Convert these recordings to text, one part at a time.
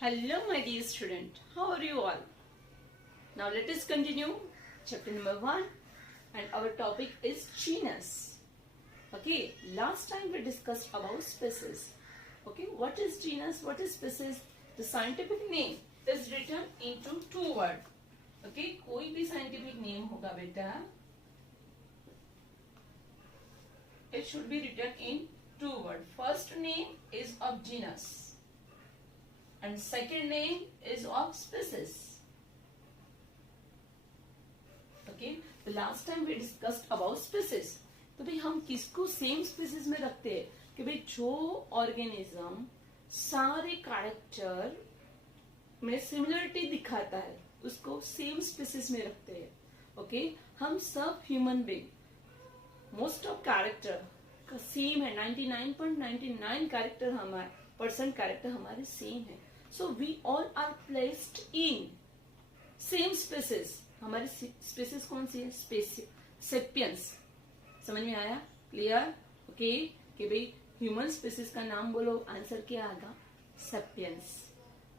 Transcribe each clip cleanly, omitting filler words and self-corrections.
Hello, my dear student. How are you all? Now let us continue chapter number 1, and our topic is genus. Okay, last time we discussed about species. Okay, what is genus? What is species? The scientific name is written into two words. Okay, कोई भी scientific name होगा बेटा, it should be written in two words. First name is of genus and second name is of species. Okay, the last time we discussed about species. तो भाई हम किसको same species में रखते हैं कि भाई जो ऑर्गेनिज्म सारे कैरेक्टर में सिमिलरिटी दिखाता है उसको सेम स्पीसीज में रखते हैं. ओके, हम सब human being most of character का सेम है. 99.99 कैरेक्टर हमारे परसेंट कैरेक्टर हमारे सेम है. So we all are placed in same species. हमारी स्पीसीज कौन सी है? सेपियंस. समझ में आया? क्लियर? ओके, कि भाई ह्यूमन स्पीसीज का नाम बोलो, आंसर क्या आएगा? सेपियंस.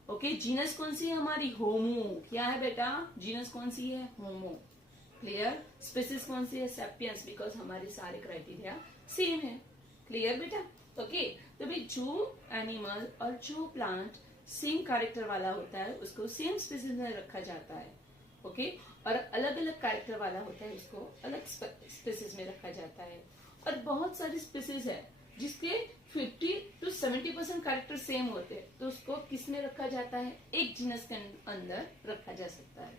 ओके, जीनस कौन सी है हमारी? होमो. क्या है बेटा? जीनस कौन सी है? होमो. क्लियर? स्पीसीज कौन सी है? सेपियंस. बिकॉज हमारे सारे क्राइटेरिया सेम है. क्लियर बेटा? ओके, तो भाई जो एनिमल और जो प्लांट सेम कैरेक्टर वाला होता है उसको सेम स्पीसीज में रखा जाता है. ओके, और अलग अलग कैरेक्टर वाला होता है उसको अलग स्पीसीज में रखा जाता है. और बहुत सारी स्पीसीज है जिसके 50 to 70% कैरेक्टर सेम होते हैं तो उसको किस में रखा जाता है? एक जीनस के अंदर रखा जा सकता है.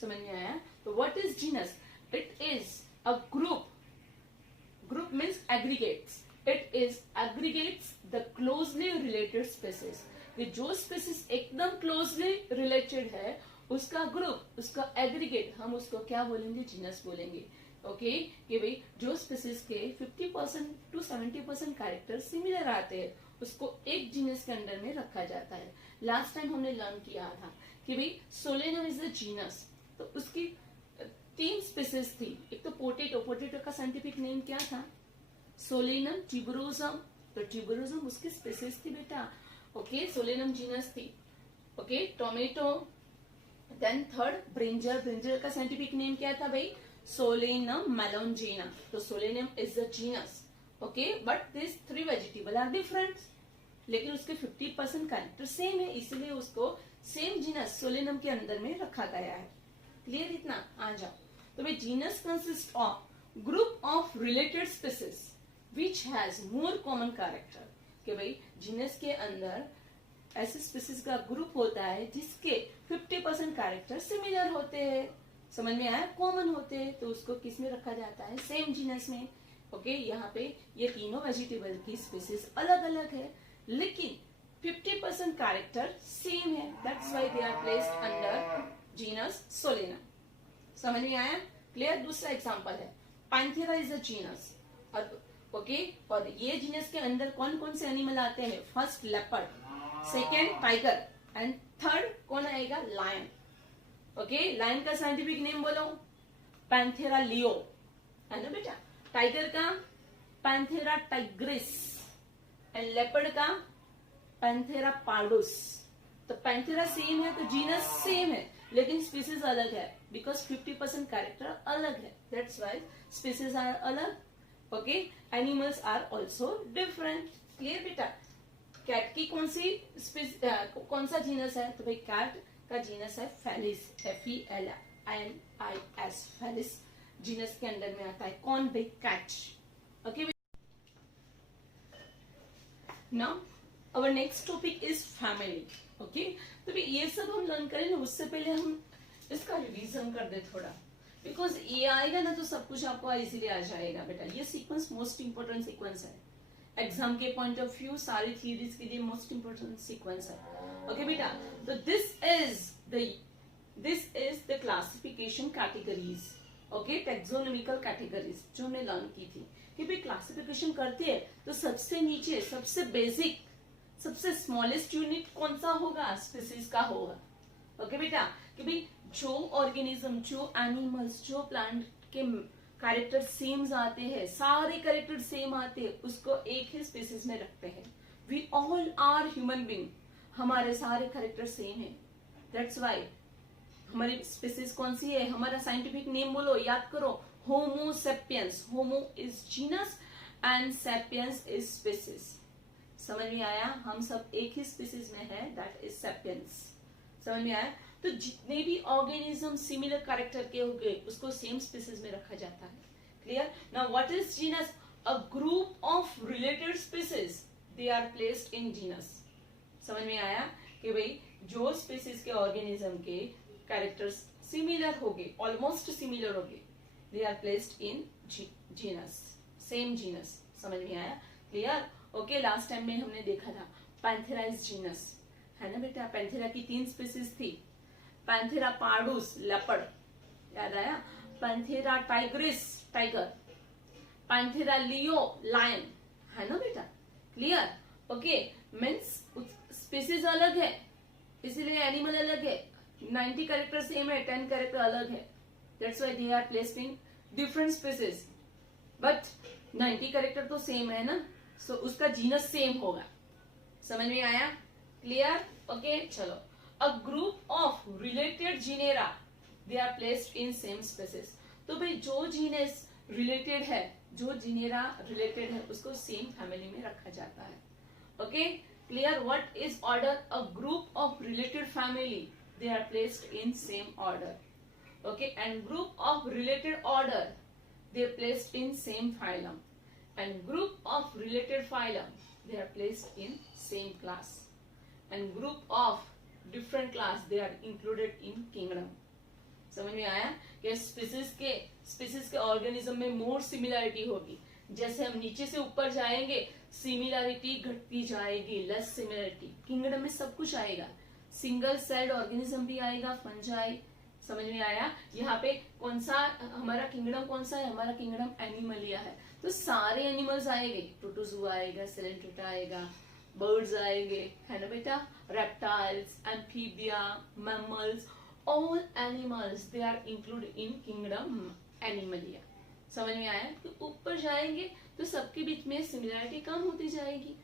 समझ में आया? तो what is genus? It is a group. Group means aggregates. It is aggregates the closely related species. जो स्पीसीज एकदम क्लोजली रिलेटेड है उसका ग्रुप, उसका एग्रीगेट, हम उसको क्या बोलेंगे? जीनस बोलेंगे. ओके, कि भाई जो स्पीसीज के 50% to 70% कैरेक्टर सिमिलर आते हैं उसको एक जीनस के अंदर में रखा जाता है. लास्ट टाइम हमने लर्न किया था कि भाई सोलेनम इज अ जीनस. तो उसकी 3 स्पीसीज थी. एक तो पोटेटो. पोटेटो का साइंटिफिक नेम क्या था? Solanum tuberosum. तो ट्यूबरोसम उसकी स्पीसीज थी बेटा. ओके, सोलेनम जीनस थी. Okay, tomato. Then third brinjal. Brinjal का साइंटिफिक नेम क्या था भाई? Solanum melongena. तो solanum is the genus. Okay, but this 3 vegetable are different. लेकिन उसके 50% कैरेक्टर सेम है इसलिए उसको सेम जीनस सोलेनम के अंदर में रखा गया है. क्लियर? इतना आ जाओ. तो भाई genus consist of group of related species which has more common character. कि भाई जीनस के अंदर ऐसे स्पीसीज का ग्रुप होता है जिसके 50% कैरेक्टर सिमिलर होते हैं. समझ में आया? कॉमन होते हैं तो उसको किस में रखा जाता है? सेम जीनस में. ओके, यहाँ पे ये तीनों वेजिटेबल की स्पीसीज अलग अलग है लेकिन 50% कैरेक्टर सेम है. That's why they are placed under genus solanum. समझ में आया? क्लियर? दूसरा एग्जांपल है पैंथेरा इज अ जीनस. और ओके, और ये जीनस के अंदर कौन कौन से एनिमल आते हैं? First leopard, second tiger and third कौन आएगा? लायन. ओके, लायन का साइंटिफिक नेम बोलो. पैंथेरा लियो है ना बेटा. टाइगर का पैंथेरा टाइग्रिस एंड लेपर्ड का पैंथेरा पार्डुस. तो पैंथेरा सेम है तो जीनस सेम है लेकिन स्पीसीज अलग है बिकॉज 50% कैरेक्टर अलग है. दैट्स व्हाई स्पीसीज आर अलग. ओके, animals are also different. Clear बेटा? कैट की कौन सा जीनस है? तो भाई कैट का जीनस है फेलिस. FELIS. फेलिस जीनस के अंदर में आता है. कौन भाई? Cat. Okay, now our next topic is family. Okay, तो भाई ये सब हम लर्न करें ना उससे पहले हम इसका रिवीजन कर दे थोड़ा. बिकॉज ये आएगा ना तो सब कुछ आपको इजीली आ जाएगा बेटा. ये सीक्वेंस मोस्ट इंपोर्टेंट सीक्वेंस है. एग्जाम के पॉइंट ऑफ व्यू सारी थ्योरीज के लिए मोस्ट इंपोर्टेंट सीक्वेंस है. ओके बेटा, तो this is the classification categories. Okay, taxonomical categories जो हमने लर्न की थी कि भाई क्लासिफिकेशन करते हैं तो सबसे नीचे सबसे बेसिक सबसे स्मॉलेस्ट यूनिट कौन सा होगा? स्पीसीज का होगा. ओके बेटा, कि भाई जो ऑर्गेनिज्म, जो एनिमल्स, जो प्लांट के कैरेक्टर सेम आते हैं, सारे कैरेक्टर सेम आते हैं, उसको एक ही स्पीसीज में रखते हैं. We all are human being. हमारे सारे कैरेक्टर सेम है, दैट्स वाई हमारी स्पीसीज कौन सी है, हमारा साइंटिफिक नेम बोलो, याद करो, homo sapiens. Homo is genus and sapiens is species. समझ में आया, हम सब एक ही स्पीसीज में है, दैट इज सेपियंस। समझ में आया। तो जितने भी ऑर्गेनिज्म सिमिलर कैरेक्टर के होंगे उसको सेम स्पीसीज में रखा जाता है। Clear. Now what is genus? A group of related species, they are placed in genus. समझ में आया कि भाई जो स्पीसीज के ऑर्गेनिज्म के कैरेक्टर्स सिमिलर होंगे, ऑलमोस्ट सिमिलर होंगे, they are placed in genus, same genus. समझ में आया, क्लियर। ओके, लास्ट टाइम में हमने देखा था पैंथेरा इज जीनस, है ना बेटा। पैंथेरा की 3 स्पीसीज थी, पैंथेरा पार्डुस लेपर्ड, याद आया, panthera tigris tiger, panthera leo lion, है ना बेटा, क्लियर। ओके, मीन्स स्पीसीज अलग है इसीलिए एनिमल अलग है, 90 कैरेक्टर सेम है, 10 कैरेक्टर अलग है, that's why they are placed in different species, but 90 character तो सेम है ना, सो उसका जीनस सेम होगा। समझ में आया, क्लियर। ओके, चलो, a group of related genera, they are placed in same species. तो भाई जो जीनस रिलेटेड है, जो जीनेरा रिलेटेड है, उसको सेम फैमिली में रखा जाता है। Okay, clear. What is order? A group of related family, they are placed in same order. Okay, and group of related order, they are placed in same phylum, and group of related phylum, they are placed in same class, and group of different class, they are included in kingdom. समझ में आया कि species के organism में मोर similarity होगी, जैसे हम नीचे से ऊपर जाएंगे सिमिलैरिटी घटती जाएगी, लेस सिमिलैरिटी। किंगडम में सब कुछ आएगा, सिंगल सेल्ड ऑर्गेनिज्म भी आएगा, फंजाई। समझ में आया। यहाँ पे कौन सा हमारा किंगडम, कौन सा है हमारा किंगडम? एनिमलिया है, तो सारे एनिमल्स आएंगे, प्रोटोजोआ आएगा, सेलेंट्रेटा आएगा, बर्ड्स आएंगे, है ना बेटा, reptiles, amphibia, mammals, all animals they are included in kingdom animalia. समझ में आया। तो ऊपर जाएंगे तो सबके बीच में सिमिलैरिटी कम होती जाएगी।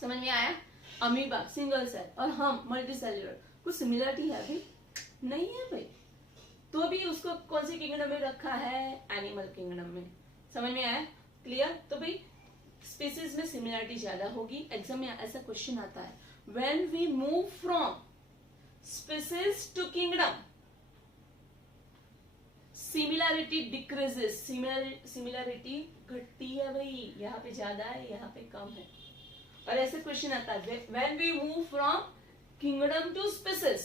समझ में आया। अमीबा सिंगल सेल और हम मल्टी सेल्युलर, कुछ सिमिलरिटी है भाई? नहीं है भाई, तो भी उसको कौन सी किंगडम में रखा है? एनिमल किंगडम में। समझ में आया, क्लियर। तो भाई स्पीसीज में सिमिलरिटी ज्यादा होगी। एग्जाम में ऐसा क्वेश्चन आता है, when we move from species to kingdom, similarity decreases, similarity घटती है भाई, यहाँ पे ज्यादा है, यहाँ पे कम है। और ऐसे क्वेश्चन आता है, when we move from kingdom to species,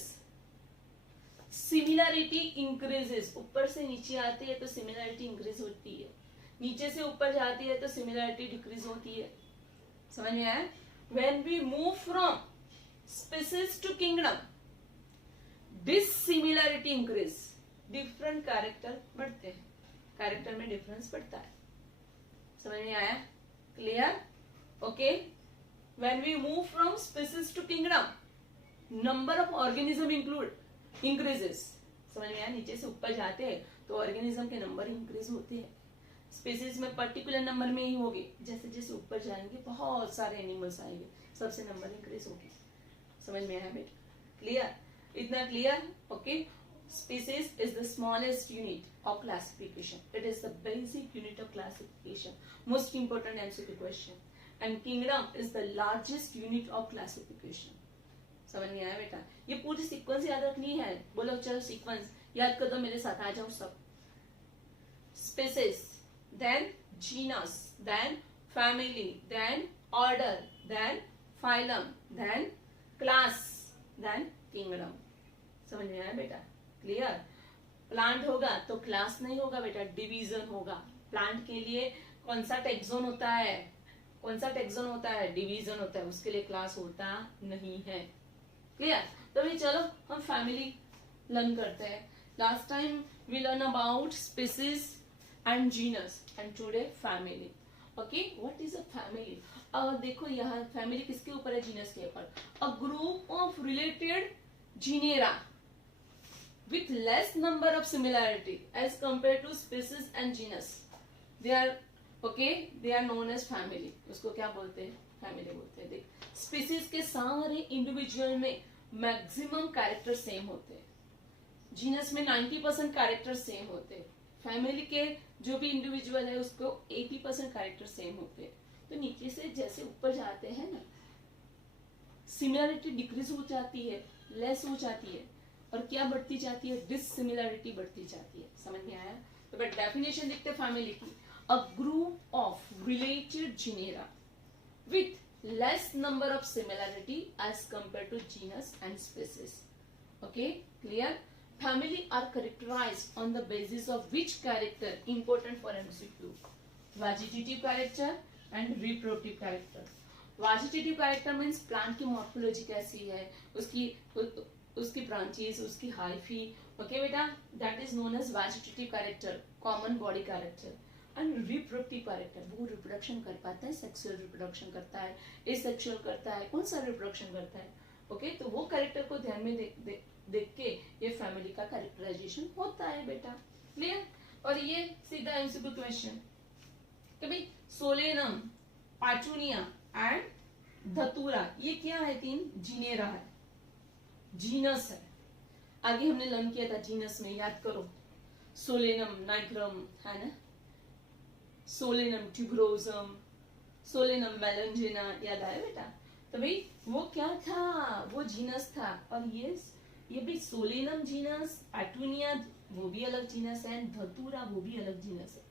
similarity increases. ऊपर से नीचे आती है तो सिमिलरिटी इंक्रीज होती है, नीचे से ऊपर जाती है तो सिमिलरिटी डिक्रीज होती है। समझ में आया। When we move from species to kingdom, dissimilarity increase, different character बढ़ते हैं, कैरेक्टर में डिफरेंस बढ़ता है। समझ में आया, clear. Okay, when we move from species to kingdom, number of organism increases. समझ में आया। नीचे से ऊपर जाते हैं तो ऑर्गेनिज्म के नंबर इंक्रीज होते हैं, स्पीसीज में पर्टिकुलर नंबर में ही होगी, जैसे जैसे ऊपर जाएंगे बहुत सारे एनिमल्स आएंगे, सबसे नंबर इंक्रीज होगी। समझ में आया बेटा, क्लियर, इतना clear. Okay, species is the smallest unit of classification, it is the basic unit of classification, most important MCQ question, and kingdom is the largest unit of classification. समझ में आया बेटा। ये पूरी सीक्वेंस याद रखनी है। बोलो चलो सीक्वेंस याद कर दो मेरे साथ, आ जाओ सब। Species, then genus, then family, then order, then phylum, then class, then kingdom. समझ में आया बेटा, क्लियर। प्लांट होगा तो क्लास नहीं होगा बेटा, डिवीजन होगा। प्लांट के लिए कौन सा टेक्सोन होता है? कौन सा टेक्सोन होता है? डिवीजन होता है, उसके लिए क्लास होता नहीं है। क्लियर। तो भी चलो हम फैमिली लर्न करते हैं। Last time we learn about species and genus and today family. Okay, what is a family? देखो यहाँ फैमिली किसके ऊपर है? जीनस के ऊपर। A group of related genera with less number of similarity as compared to species and genus, they are okay, they are known as family. उसको क्या बोलते हैं? फैमिली बोलते हैं। देख, स्पीसीज के सारे इंडिविजुअल में मैक्सिमम कैरेक्टर सेम होते हैं, जीनस में 90% कैरेक्टर सेम होते हैं, फैमिली के जो भी इंडिविजुअल है उसको 80% कैरेक्टर सेम होते हैं। तो नीचे से जैसे ऊपर जाते हैं ना, सिमिलरिटी डिक्रीज हो जाती है, लेस हो जाती है, और क्या बढ़ती जाती है, डिससिमिलरिटी बढ़ती जाती है। समझ में आया? तो बट डेफिनेशन देखते हैं फैमिली की, a group of related genera with less number of similarity as compare to genus and species. Okay, clear? Family are characterized on the basis of which character important for MCQ? Vegetative character and reproductive character. Vegetative character means plant की morphology कैसी है, उसकी branches, उसकी hyphae, okay बेटा, that is known as vegetative character, common body character. And reproductive character, वो reproduction कर पाता है, sexual reproduction करता है, asexual करता है, कौन सा reproduction करता है, okay? तो वो character को ध्यान में देख के ये फैमिली का कैरेक्टराइजेशन होता है बेटा। क्लियर? और ये सीधा एमसीक्यू क्वेश्चन कि भाई सोलेनम, पेटूनिया एंड धतूरा ये क्या है? तीन जिनेरा है, जीनस है। आगे हमने लर्न किया था जीनस में, याद करो, सोलेनम नाइग्रम है ना, सोलेनम ट्यूबरोसम, सोलेनम मेलंजिना, याद आया बेटा? तो भाई वो क्या था? वो जीनस था। और ये भी सोलेनम जीनस, पेटूनिया वो भी अलग जीनस है, धतूरा वो भी अलग जीनस है।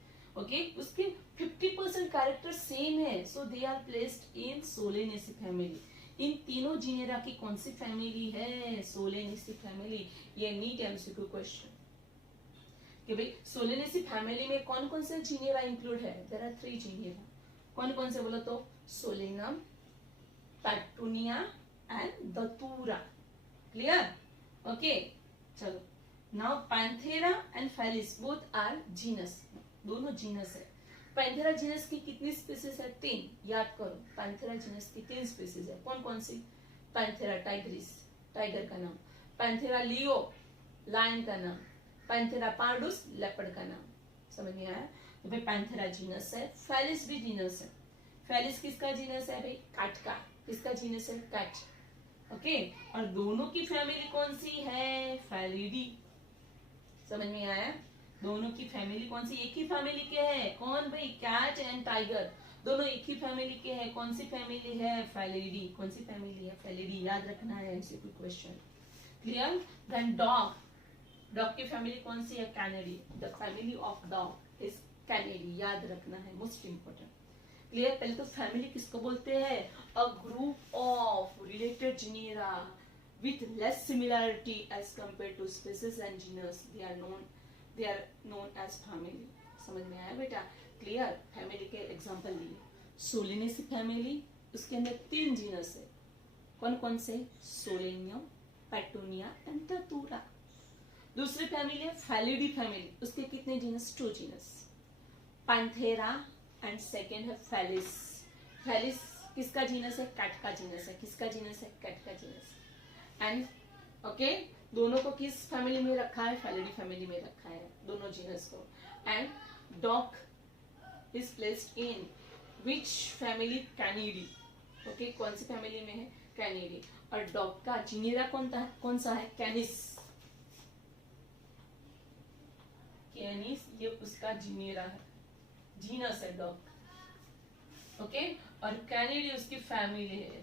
ओके, उसके 50% कैरेक्टर सेम है, so they are placed in Solanaceae family. इन तीनों जिनेरा की कौन सी फैमिली है? Solanaceae family. ये नीट एमसीक्यू क्वेश्चन कि भाई सोलेनेसी फैमिली में कौन कौन से जिनेरा इंक्लूड है? There are 3 genera. कौन कौन से बोलो तो? Solanum, Petunia and Datura. Clear? Okay, चलो। Now Panthera and Felis both are genus, दोनों जीनस है। पैंथेरा जीनस की कितनी स्पीसीज है? 3। याद करो, पैंथेरा जीनस की 3 स्पीसीज है। कौन कौन सी? पैंथेरा टाइग्रिस, टाइगर का नाम, पैंथेरा लियो, लायन का नाम, पैंथेरा पार्डुस, लेपर्ड का नाम। समझ में आया? तो भाई पैंथेरा जीनस है, फेलिस भी जीनस है। फेलिस किसका जीनस है भाई? कैट का। किसका जीनस है? कैट। ओके, और दोनों की फैमिली कौन सी है? फेलिडी। समझ में आया? दोनों की फैमिली कौन सी? एक ही फैमिली के है। कौन भाई? कैट एंड टाइगर, दोनों एक ही फैमिली के हैं। कौन सी फैमिली है? फेलिडी। कौन सी फैमिली है? फेलिडी। याद रखना है MCQ question. Clear? Then dog, dog की फैमिली कौन सी है? Canidae. The family of dog is canidae. याद रखना है, मोस्ट इंपोर्टेंट। क्लियर? पहले तो फैमिली किसको बोलते हैं? A group of related genera with less similarity as compared to species and genus, they are known as family. समझ में आया बेटा? क्लियर? फैमिली के एग्जांपल लिए, सोलेनेसी फैमिली, उसके अंदर 3 जीनस है। कौन कौन से? सोलेनियम, पेटूनिया एंड धतूरा। दूसरी फैमिली है फेलिडी फैमिली, उसके कितने genus? 2 genus, Panthera and second है फेलिस। फेलिस किसका जीनस है? कैट का जीनस है। किसका जीनस है? कैट का जीनस। एंड ओके, दोनों को किस फैमिली में रखा है? फेलिडी फैमिली में रखा है, दोनों जीनस को। And dog is placed in which family? Canidae. Okay, कौन सी फैमिली में है? कैनिडी। और डॉग का जिनेरा कौन सा है? कैनिस। कैनिस ये उसका जिनेरा है, जीनस है डॉग। ओके, और कैनिडी उसकी फैमिली है।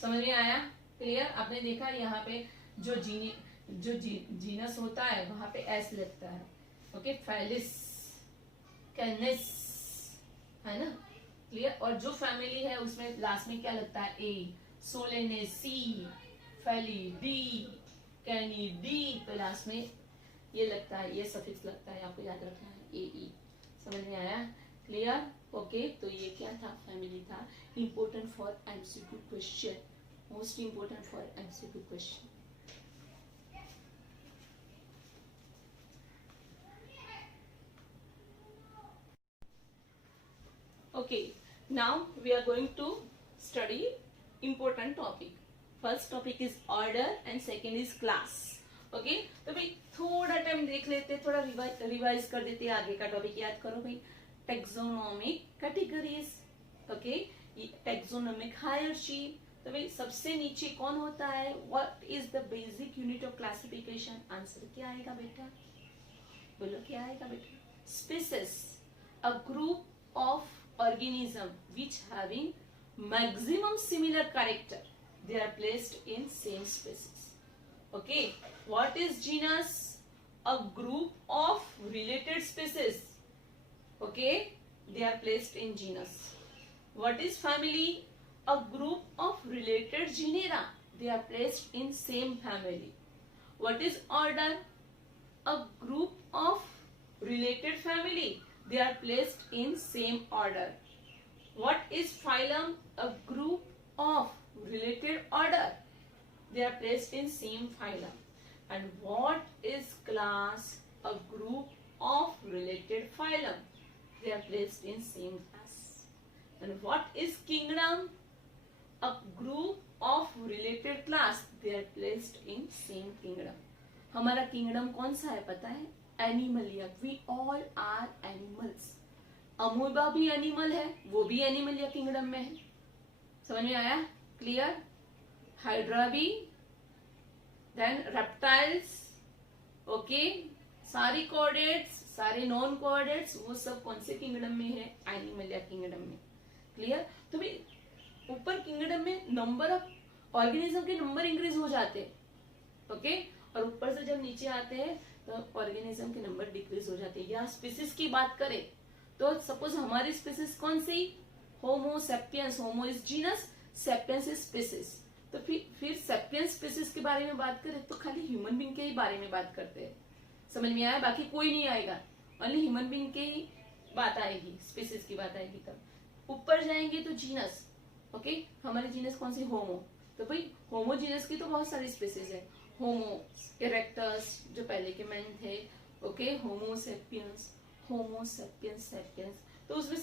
समझ में आया? क्लियर? आपने देखा यहाँ पे जो जीनस होता है वहां पे एस लगता है। ओके, फेलिस, कैनिस, है ना? क्लियर? और जो फैमिली है उसमें लास्ट में क्या लगता है? ए। सोलेनेसी, फेलिडी, कैनिडी, तो लास्ट में ये लगता है, ये सफिक्स लगता है, आपको याद रखना है, ए ई। समझ में आया? क्लियर? ओके, तो ये क्या था? फैमिली था। Important for MCQ question, most important for MCQ question. Okay, now we are going to study important topic. First topic is order and second is class. Okay, तो भाई थोड़ा टाइम देख लेते, थोड़ा रिवाइज कर देते, आगे का टॉपिक याद करो भाई। Taxonomic categories, okay, taxonomic hierarchy. तो भाई सबसे नीचे कौन होता है? What is the basic unit of classification? Answer क्या आएगा बेटा? बोलो क्या आएगा बेटा? Species, a group of organism which having maximum similar character, they are placed in same species. Okay, what is genus? A group of related species. Okay, they are placed in genus. What is family? A group of related genera, they are placed in same family. What is order? A group of related family, they are placed in same order. What is phylum? A group of related order, they are placed in same phylum. And what is class? A group of related phylum, they are placed in same class. And what is kingdom? A group of related class, they are placed in same kingdom. हमारा kingdom कौन सा है पता है? Animalia. We all are animals. Amoeba भी animal है, वो भी एनिमलिया किंगडम में है। समझ में आया? क्लियर? हाइड्रा भी, देन रेप्टाइल्स, ओके, सारी कोऑर्डिनेट्स, सारे नॉन कोऑर्डिनेट्स, वो सब कौन से किंगडम में है? एनिमलिया किंगडम में। क्लियर? तो भाई ऊपर किंगडम में नंबर ऑफ ऑर्गेनिज्म के नंबर इंक्रीज हो जाते हैं, ओके, और ऊपर से जब नीचे आते हैं तो ऑर्गेनिज्म के नंबर डिक्रीज हो जाते हैं। या स्पीसीज की बात करें तो सपोज हमारी स्पीसीज कौन सी? Homo sapiens. Homo is genus, sapiens is species. तो फिर सेपियंस स्पीसीज के बारे में बात करें तो खाली ह्यूमन बीइंग के ही बारे में बात करते हैं। समझ में आया? बाकी कोई नहीं आएगा, ओनली ह्यूमन बीइंग के ही बात आएगी, स्पीसीज की बात आएगी। तब ऊपर जाएंगे तो जीनस, ओके, हमारी जीनस कौन सी? होमो। तो भाई होमो जीनस की तो बहुत सारी स्पीसीज है। होमो इरेक्टस जो पहले के मैन थे, ओके, होमो सेपियंस, होमो सेपियंस, सेपियंस, तो उसमें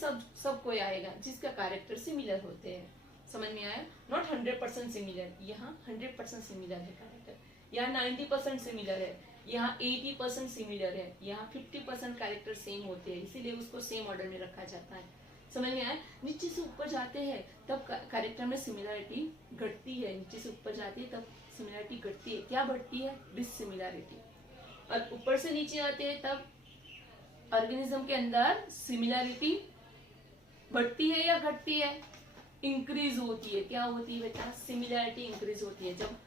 सब कोई आएगा जिसका कैरेक्टर सिमिलर होते हैं। समझ में आया? नॉट 100% सिमिलर, यहाँ 100% सिमिलर है कैरेक्टर, यहाँ 90% सिमिलर है, यहाँ 80% सिमिलर है, यहाँ 50% कैरेक्टर सेम होते हैं, इसीलिए उसको सेम ऑर्डर में रखा जाता है। समझ में आया? नीचे से ऊपर जाते हैं तब कैरेक्टर में सिमिलरिटी घटती है, नीचे से ऊपर जाती है तब सिमिलरिटी घटती है। क्या बढ़ती है? डिससिमिलरिटी। और ऊपर से नीचे आते हैं तब ऑर्गेनिज्म के अंदर सिमिलरिटी बढ़ती है या घटती है? इंक्रीज होती है। क्या होती है बेटा? सिमिलरिटी इंक्रीज होती है जब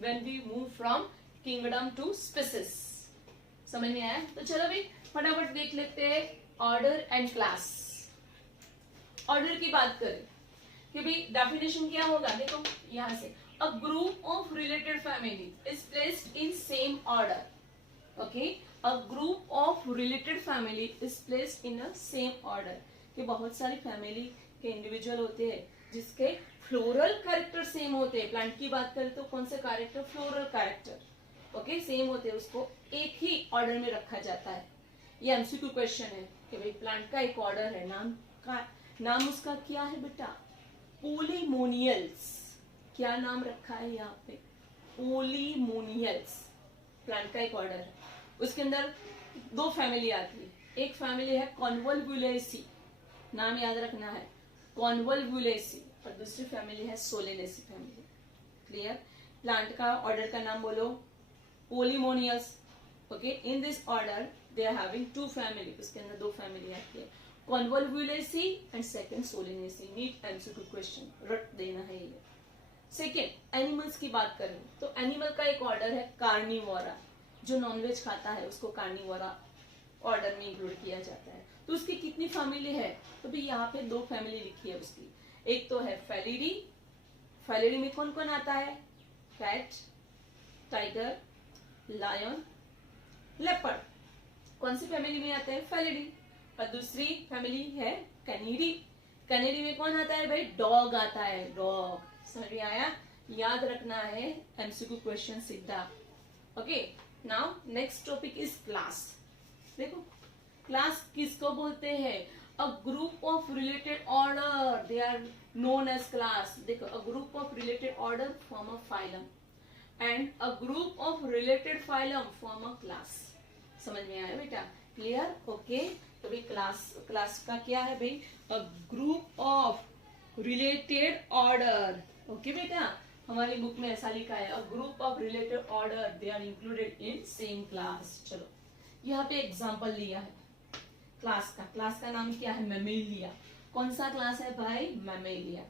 when we move from kingdom to species. समझ में आया? तो चलो भाई फटाफट देख लेते हैं ऑर्डर एंड क्लास। ऑर्डर की बात करें कि भाई डेफिनेशन क्या होगा? देखो यहां से, अ group of related family is placed in same order, okay, a group of related family is placed in a same order. कि बहुत सारी फैमिली के इंडिविजुअल होते हैं जिसके फ्लोरल कैरेक्टर सेम होते हैं। प्लांट की बात करें तो कौन से character? Floral character, okay, same होते हैं, उसको एक ही ऑर्डर में रखा जाता है। ये एमसीक्यू क्वेश्चन है कि भाई प्लांट का एक ऑर्डर है, नाम उसका क्या है बेटा? पोलीमोनियल्स। क्या नाम रखा है यहाँ पे? पोलीमोनियल्स। प्लांट का एक ऑर्डर है, उसके अंदर दो फैमिली आती है। एक फैमिली है कॉन्वोल्वुलेसी, नाम याद रखना है, कॉन्वोल्वुलेसी, और दूसरी फैमिली है सोलेनेसी फैमिली। क्लियर? प्लांट का ऑर्डर का नाम बोलो, पोलीमोनियस, okay. In this order they are having two family, उसके अंदर दो फैमिली आती है, convolvulaceae and second solanaceae. NEET MCQ question, रट देना है ये। सेकेंड, एनिमल्स की बात करें तो एनिमल का एक ऑर्डर है कार्निवोरा, जो नॉनवेज खाता है उसको कार्निवोरा ऑर्डर में इंक्लूड किया जाता है। तो उसकी कितनी फैमिली है? तो भाई यहाँ पे दो फैमिली लिखी है उसकी। एक तो है फेलिडी, फेलिडी में कौन कौन आता है? कैट, टाइगर, लायन, लेपर्ड, कौन सी फैमिली में आता है? फेलिडी। और दूसरी फैमिली है कैनिडी, कैनिडी में कौन आता है भाई? डॉग आता है, डॉग। समझ में आया? याद रखना है, एमसीक्यू क्वेश्चन सीधा। Okay, now next topic is class. देखो क्लास किसको बोलते हैं? A group of related order, they are known as class. देखो, a group of related order form a phylum and a group of related phylum form a class. समझ में आया बेटा? Clear? Okay. तो भाई क्लास का क्या है भाई? A group of related order. Okay बेटा, हमारी बुक में ऐसा लिखा है, a group of related order they are included in same class. चलो यहाँ पे एग्जांपल लिया है क्लास का नाम क्या है? मैमेलिया। कौन सा क्लास है भाई? मैमेलिया।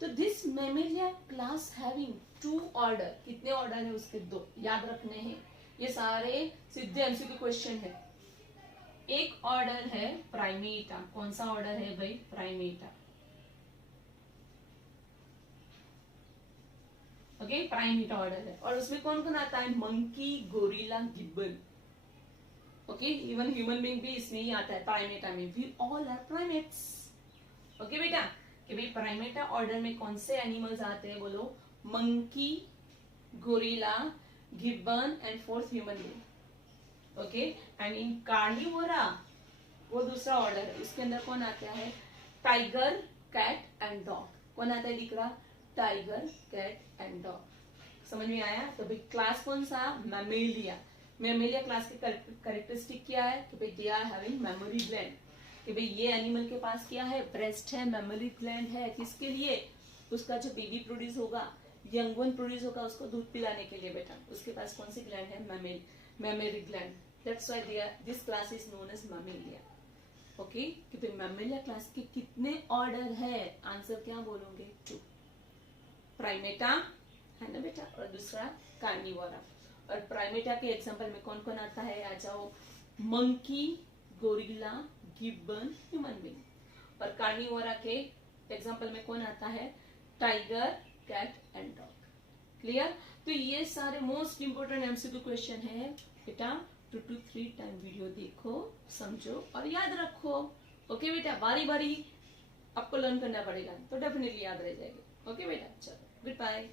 तो this Mammalia class having 2 order, कितने ऑर्डर है उसके? 2 याद रखने हैं, ये सारे सीधे एमसीक्यू क्वेश्चन है। एक ऑर्डर है प्राइमेटा, कौन सा ऑर्डर है भाई? प्राइमेटा। ओके, प्राइमेटा ऑर्डर है, और उसमें कौन कौन आता है? Monkey, gorilla, gibbon. Okay, even human being भी इसमें ही आता है प्राइमेटा में। We all are primates. Okay बेटा, कि भाई प्राइमेटा ऑर्डर में कौन से एनिमल्स आते हैं? बोलो, monkey, gorilla, gibbon and 4th human being. Okay, and in carnivora वो दूसरा ऑर्डर है, उसके अंदर कौन आता है? Tiger, cat and dog. कौन आता है? दिख रहा, टाइगर, कैट एंड डॉग। समझ में आया? तो भाई क्लास कौन सा? मैमेलिया। मैमेलिया क्लास की कैरेक्टरिस्टिक क्या है? कि भाई they are having memory gland, कि भाई ये एनिमल के पास क्या है? ब्रेस्ट है, मेमोरी ग्लैंड है। किसके लिए? उसका जो बेबी प्रोड्यूस होगा, यंग वन प्रोड्यूस होगा, उसको दूध पिलाने के लिए बेटा। उसके पास कौन सी ग्लैंड है? Memory gland. That's why this class is known as mammalia. Okay, कि भाई मैमेलिया क्लास के कितने ऑर्डर है? आंसर क्या बोलोगे? 2। प्राइमेटा है ना बेटा, और दूसरा कार्निवोरा। और प्राइमेटा के एग्जांपल में कौन कौन आता है? आ जाओ, monkey, gorilla, gibbon, human being. और कार्निवोरा के एग्जांपल में कौन आता है? Tiger, cat and dog. Clear? तो ये सारे मोस्ट इंपोर्टेंट एमसीक्यू क्वेश्चन है बेटा। 2 to 3 टाइम वीडियो देखो, समझो और याद रखो। ओके बेटा, बारी बारी आपको लर्न करना पड़ेगा तो डेफिनेटली याद रह जाएगी। ओके बेटा, चलो गुड बाय।